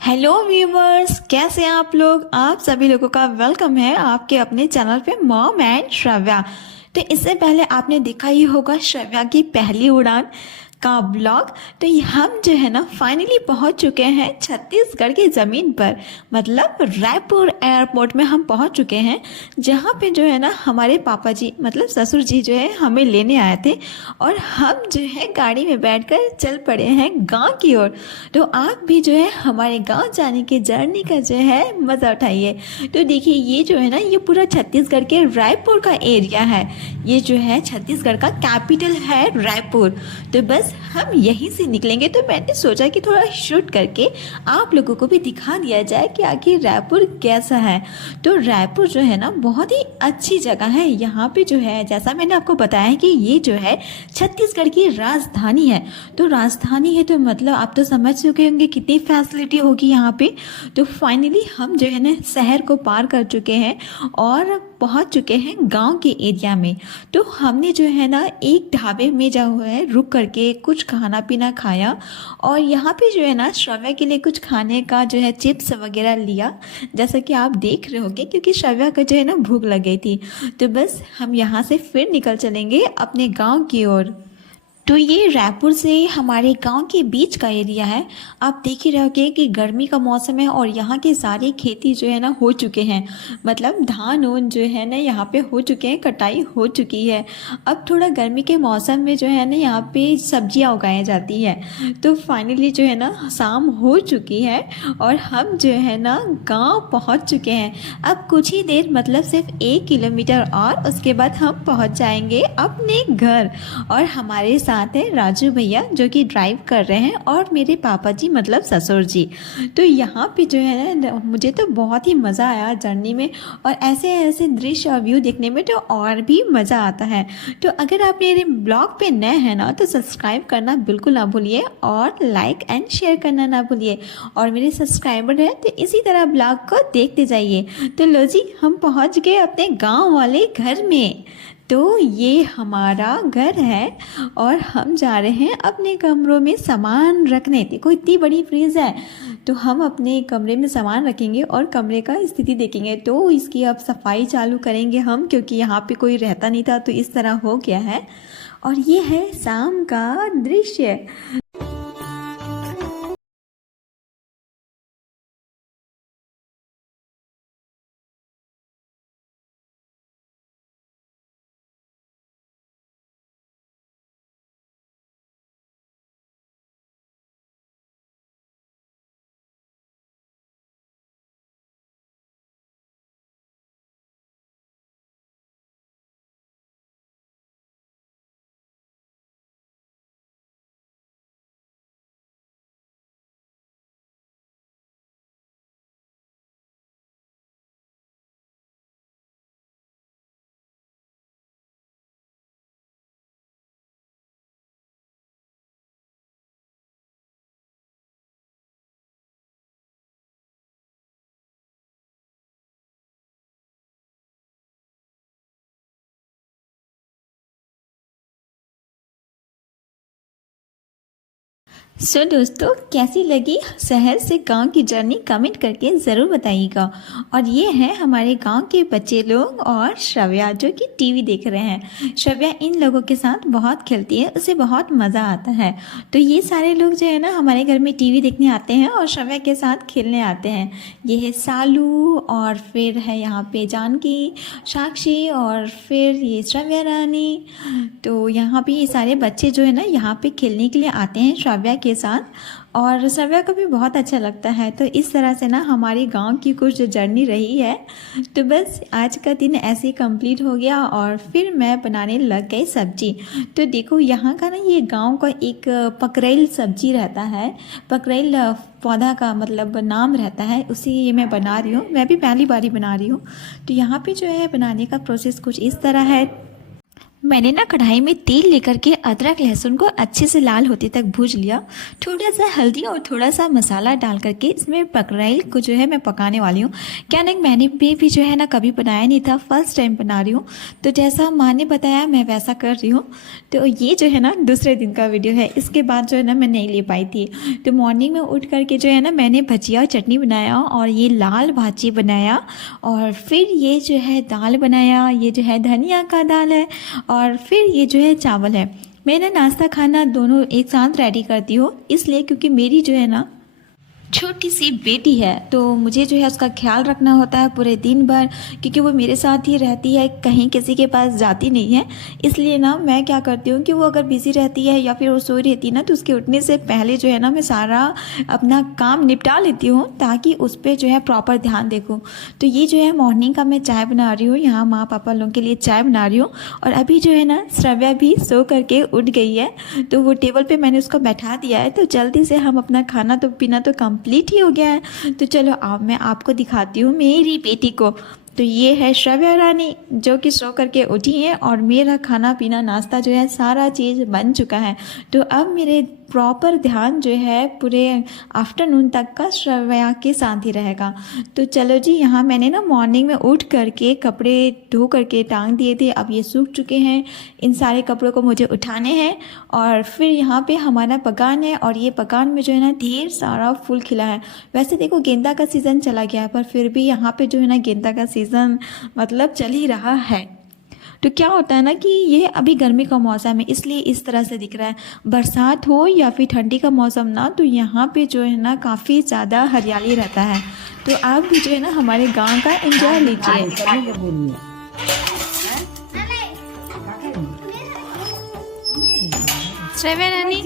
Hello viewers, कैसे हैं आप लोग। आप सभी लोगों का वेलकम है आपके अपने चैनल पे मॉम एंड श्रव्या। तो इससे पहले आपने देखा ही होगा श्रव्या की पहली उड़ान का ब्लॉग। तो हम जो है ना फाइनली पहुंच चुके हैं छत्तीसगढ़ की ज़मीन पर, मतलब रायपुर एयरपोर्ट में हम पहुंच चुके हैं, जहां पे जो है ना हमारे पापा जी मतलब ससुर जी जो है हमें लेने आए थे। और हम जो है गाड़ी में बैठकर चल पड़े हैं गांव की ओर। तो आप भी जो है हमारे गांव जाने के जर्नी का जो है मज़ा उठाइए। तो देखिए ये जो है ना ये पूरा छत्तीसगढ़ के रायपुर का एरिया है। ये जो है छत्तीसगढ़ का कैपिटल है रायपुर। तो बस हम यहीं से निकलेंगे। तो मैंने सोचा कि थोड़ा शूट करके आप लोगों को भी दिखा दिया जाए कि आखिर रायपुर कैसा है। तो रायपुर जो है ना बहुत ही अच्छी जगह है। यहाँ पे जो है जैसा मैंने आपको बताया है कि ये जो है छत्तीसगढ़ की राजधानी है। तो राजधानी है तो मतलब आप तो समझ चुके होंगे कितनी फैसिलिटी होगी यहाँ पे। तो फाइनली हम जो है ना शहर को पार कर चुके हैं और पहुँच चुके हैं गांव के एरिया में। तो हमने जो है ना एक ढाबे में जो है रुक करके कुछ खाना पीना खाया। और यहाँ पे जो है ना श्रव्या के लिए कुछ खाने का जो है चिप्स वगैरह लिया, जैसा कि आप देख रहे होंगे, क्योंकि श्रव्या को जो है ना भूख लग गई थी। तो बस हम यहाँ से फिर निकल चलेंगे अपने गांव की ओर। तो ये रायपुर से हमारे गांव के बीच का एरिया है। आप देख ही रहोगे कि गर्मी का मौसम है और यहाँ के सारे खेती जो है ना हो चुके हैं, मतलब धान उन जो है ना यहाँ पे हो चुके हैं, कटाई हो चुकी है। अब थोड़ा गर्मी के मौसम में जो है ना यहाँ पे सब्जियाँ उगाई जाती है। तो फाइनली जो है ना शाम हो चुकी है और हम जो है ना गाँव पहुँच चुके हैं। अब कुछ ही देर मतलब सिर्फ 1 किलोमीटर और उसके बाद हम पहुँच जाएंगे अपने घर। और हमारे साथ है राजू भैया जो कि ड्राइव कर रहे हैं और मेरे पापा जी मतलब ससुर जी। तो यहाँ पे जो है ना मुझे तो बहुत ही मज़ा आया जर्नी में, और ऐसे ऐसे दृश्य और व्यू देखने में तो और भी मज़ा आता है। तो अगर आप मेरे ब्लॉग पे नए हैं ना तो सब्सक्राइब करना बिल्कुल ना भूलिए और लाइक एंड शेयर करना ना भूलिए। और मेरे सब्सक्राइबर हैं तो इसी तरह ब्लॉग को देखते जाइए। तो लो जी, हम पहुँच गए अपने गाँव वाले घर में। तो ये हमारा घर है और हम जा रहे हैं अपने कमरों में सामान रखने। देखो इतनी बड़ी फ्रिज है। तो हम अपने कमरे में सामान रखेंगे और कमरे का स्थिति देखेंगे। तो इसकी अब सफाई चालू करेंगे हम, क्योंकि यहाँ पे कोई रहता नहीं था तो इस तरह हो गया है। और ये है शाम का दृश्य। सो दोस्तों, कैसी लगी शहर से गांव की जर्नी कमेंट करके ज़रूर बताइएगा। और ये है हमारे गांव के बच्चे लोग और श्रव्या जो कि टीवी देख रहे हैं। श्रव्या इन लोगों के साथ बहुत खेलती है, उसे बहुत मज़ा आता है। तो ये सारे लोग जो है ना हमारे घर में टीवी देखने आते हैं और श्रव्या के साथ खेलने आते हैं। ये है सालू और फिर है यहाँ पे जानकी, साक्षी और फिर ये श्रव्या रानी। तो यहाँ पे ये सारे बच्चे जो है ना यहाँ पे खेलने के लिए आते हैं श्रव्या के साथ, और श्रव्या को भी बहुत अच्छा लगता है। तो इस तरह से ना हमारे गांव की कुछ जर्नी रही है। तो बस आज का दिन ऐसे कंप्लीट हो गया और फिर मैं बनाने लग गई सब्जी। तो देखो यहाँ का ना ये गांव का एक पकरेल सब्जी रहता है, पकरेल पौधा का मतलब नाम रहता है, उसी ये मैं बना रही हूँ। मैं भी पहली बार ही बना रही हूँ। तो यहाँ पे जो है बनाने का प्रोसेस कुछ इस तरह है। मैंने ना कढ़ाई में तेल लेकर के अदरक लहसुन को अच्छे से लाल होते तक भूज लिया। थोड़ा सा हल्दी और थोड़ा सा मसाला डाल करके इसमें पकड़ाई को जो है मैं पकाने वाली हूँ। क्या नहीं, मैंने भी जो है ना कभी बनाया नहीं था, फर्स्ट टाइम बना रही हूँ। तो जैसा माँ ने बताया मैं वैसा कर रही हूँ। तो ये जो है ना दूसरे दिन का वीडियो है, इसके बाद जो है ना मैं नहीं ले पाई थी। तो मॉर्निंग में उठ करके जो है ना मैंने भजिया और चटनी बनाया और ये लाल भाजी बनाया और फिर ये जो है दाल बनाया, ये जो है धनिया का दाल है और फिर ये जो है चावल है। मैं ना नाश्ता खाना दोनों एक साथ रेडी करती हूँ, इसलिए क्योंकि मेरी जो है ना छोटी सी बेटी है तो मुझे जो है उसका ख्याल रखना होता है पूरे दिन भर, क्योंकि वो मेरे साथ ही रहती है, कहीं किसी के पास जाती नहीं है। इसलिए ना मैं क्या करती हूँ कि वो अगर बिज़ी रहती है या फिर वो सोई रहती है ना, तो उसके उठने से पहले जो है ना मैं सारा अपना काम निपटा लेती हूँ ताकि उस पर जो है प्रॉपर ध्यान देखूँ। तो ये जो है मॉर्निंग का मैं चाय बना रही हूँ, यहाँ माँ पापा लोगों के लिए चाय बना रही हूँ। और अभी जो है ना श्रव्या भी सो करके उठ गई है, तो वो टेबल पर मैंने उसको बैठा दिया है। तो जल्दी से हम अपना खाना तो पीना तो कंप्लीट ही हो गया है। तो चलो अब मैं आपको दिखाती हूँ मेरी बेटी को। तो ये है श्रव्या रानी जो कि सो करके उठी है और मेरा खाना पीना नाश्ता जो है सारा चीज़ बन चुका है। तो अब मेरे प्रॉपर ध्यान जो है पूरे आफ्टरनून तक का श्रव्या के साथ ही रहेगा। तो चलो जी, यहाँ मैंने ना मॉर्निंग में उठ करके कपड़े धो करके टांग दिए थे, अब ये सूख चुके हैं। इन सारे कपड़ों को मुझे उठाने हैं और फिर यहाँ पे हमारा पकान है और ये पकान में जो है ना ढेर सारा फूल खिला है। वैसे देखो गेंदा का सीज़न चला गया है, पर फिर भी यहाँ पे जो है ना गेंदा का सीज़न मतलब चल ही रहा है। तो क्या होता है ना कि ये अभी गर्मी का मौसम है, इसलिए इस तरह से दिख रहा है। बरसात हो या फिर ठंडी का मौसम ना, तो यहाँ पे जो है ना काफ़ी ज़्यादा हरियाली रहता है। तो आप भी जो है ना हमारे गांव का एंजॉय लीजिए। श्रव्या रानी